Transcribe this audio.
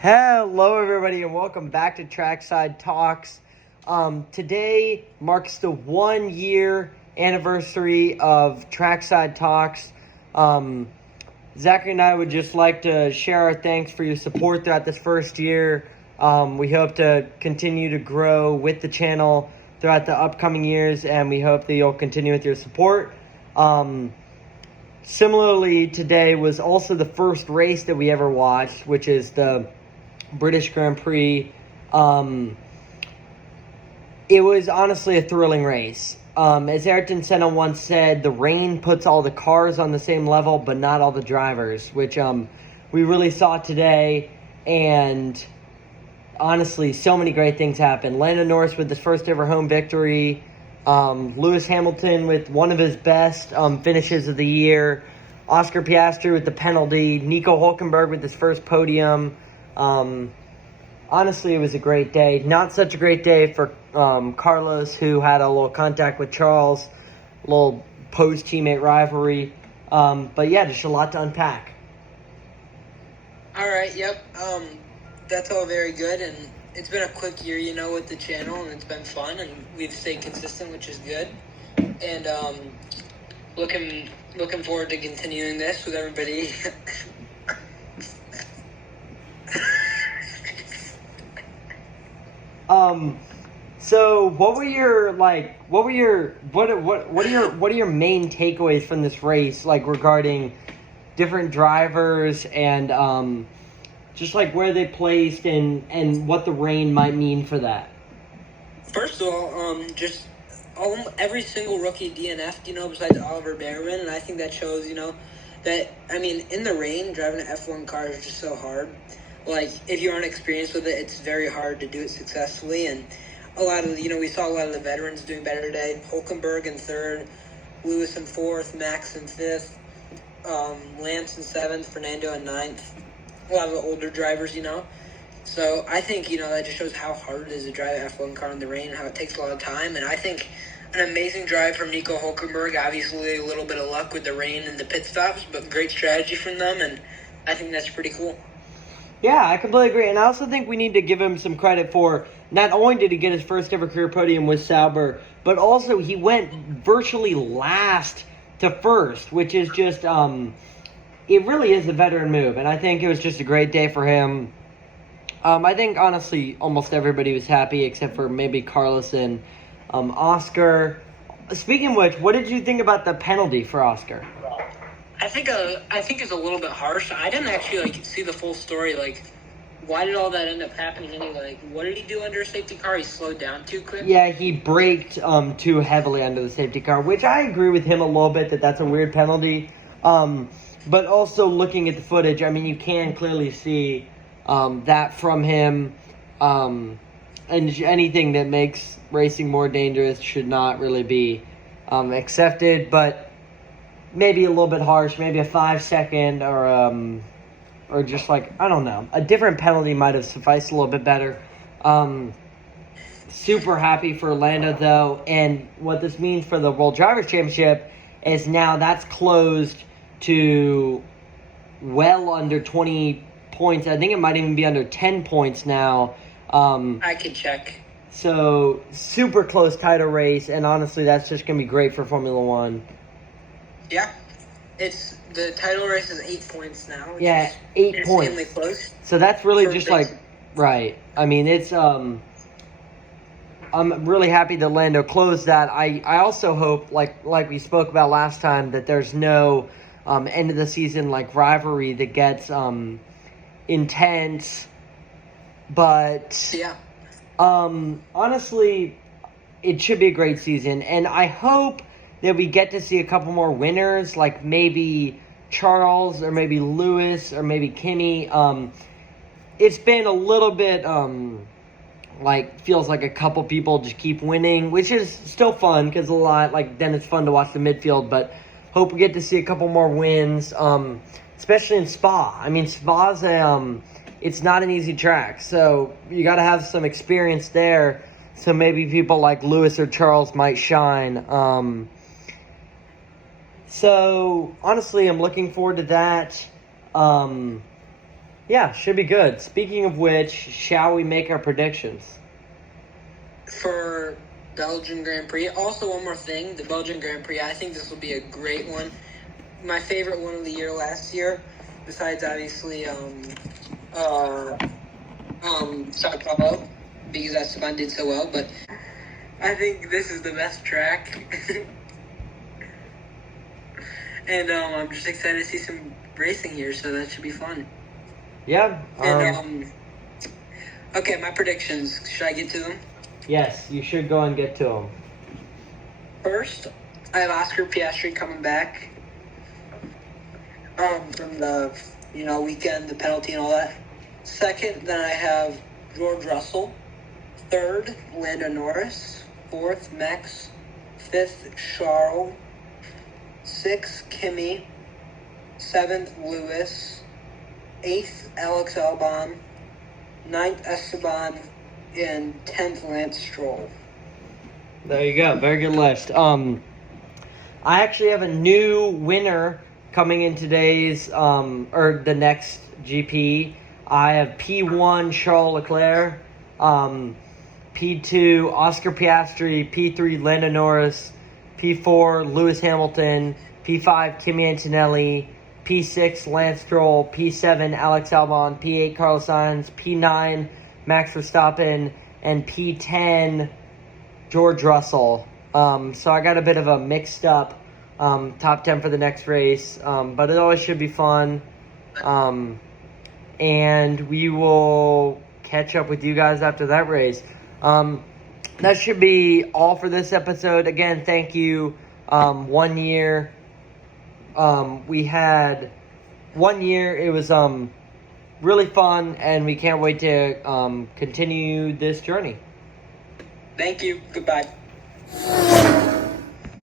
Hello, everybody, and welcome back to Trackside Talks. Today marks the 1-year anniversary of Trackside Talks. Zachary and I would just like to share our thanks for your support throughout this first year. We hope to continue to grow with the channel throughout the upcoming years, and we hope that you'll continue with your support. Similarly, today was also the first race that we ever watched, which is the British Grand Prix. It was honestly a thrilling race. As Ayrton Senna once said, the rain puts all the cars on the same level, but not all the drivers, which we really saw today. And honestly, so many great things happened. Lando Norris with his first ever home victory. Lewis Hamilton with one of his best finishes of the year. Oscar Piastri with the penalty. Nico Hülkenberg with his first podium. Honestly, it was a great day. Not such a great day for Carlos, who had a little contact with Charles, a little post-teammate rivalry. But yeah, just a lot to unpack. All right, yep. That's all very good, and it's been a quick year, with the channel, and it's been fun, and we've stayed consistent, which is good. And looking forward to continuing this with everybody. So what are your main takeaways from this race, regarding different drivers and just where they placed and what the rain might mean for that? First of all, every single rookie DNF'd, besides Oliver Behrman, and I think that shows, that, in the rain, driving an F1 car is just so hard. If you aren't experienced with it, it's very hard to do it successfully, and a lot of, we saw a lot of the veterans doing better today. Hülkenberg in third, Lewis in fourth, Max in fifth, Lance in seventh, Fernando in ninth. A lot of the older drivers, So I think, that just shows how hard it is to drive an F1 car in the rain, how it takes a lot of time, and I think an amazing drive from Nico Hülkenberg. Obviously, a little bit of luck with the rain and the pit stops, but great strategy from them, and I think that's pretty cool. Yeah, I completely agree. And I also think we need to give him some credit for not only did he get his first ever career podium with Sauber, but also he went virtually last to first, which is just, it really is a veteran move. And I think it was just a great day for him. I think, honestly, almost everybody was happy except for maybe Carlos and Oscar. Speaking of which, what did you think about the penalty for Oscar? I think it's a little bit harsh. I didn't actually see the full story. Why did all that end up happening anyway? What did he do under a safety car? He slowed down too quick. Yeah, he braked too heavily under the safety car, which I agree with him a little bit that's a weird penalty. But also looking at the footage, you can clearly see that from him. And anything that makes racing more dangerous should not really be accepted, but maybe a little bit harsh, maybe a 5-second or just I don't know. A different penalty might have sufficed a little bit better. Super happy for Lando though, and what this means for the World Drivers' Championship is now that's closed to well under 20 points. I think it might even be under 10 points now. I can check. So super close title race, and honestly that's just going to be great for Formula One. Yeah, the title race is 8 points now. Yeah, 8 points. Extremely close. So that's really just right. It's I'm really happy that Lando closed that. I also hope, like we spoke about last time, that there's no end of the season rivalry that gets intense. But yeah, honestly, it should be a great season, and I hope that we get to see a couple more winners, like maybe Charles or maybe Lewis or maybe Kimi. It's been a little bit feels like a couple people just keep winning, which is still fun because then it's fun to watch the midfield, but hope we get to see a couple more wins, especially in Spa. Spa's it's not an easy track, so you got to have some experience there, so maybe people like Lewis or Charles might shine. So, honestly, I'm looking forward to that. Yeah, should be good. Speaking of which, shall we make our predictions? For Belgian Grand Prix. Also, one more thing, the Belgian Grand Prix, I think this will be a great one. My favorite one of the year last year, besides obviously Sao Paulo, because Esteban did so well, but I think this is the best track. And I'm just excited to see some racing here, so that should be fun. Yeah. And okay, my predictions. Should I get to them? Yes, you should go and get to them. First, I have Oscar Piastri coming back from the weekend, the penalty and all that. Second, then I have George Russell. Third, Lando Norris. Fourth, Max. Fifth, Charles. Sixth, Kimi. Seventh, Lewis. Eighth, Alex Albon. Ninth, Esteban. And 10th, Lance Stroll. There you go. Very good list. I actually have a new winner coming in today's or the next GP. I have P1 Charles Leclerc, P2 Oscar Piastri, P3 Lando Norris, P4 Lewis Hamilton, P5 Kimi Antonelli, P6 Lance Stroll, P7 Alex Albon, P8 Carlos Sainz, P9 Max Verstappen, and P10 George Russell. So I got a bit of a mixed up top 10 for the next race, but it always should be fun. And we will catch up with you guys after that race. That should be all for this episode. Again, thank you. 1 year. We had 1 year. It was really fun, and we can't wait to continue this journey. Thank you. Goodbye.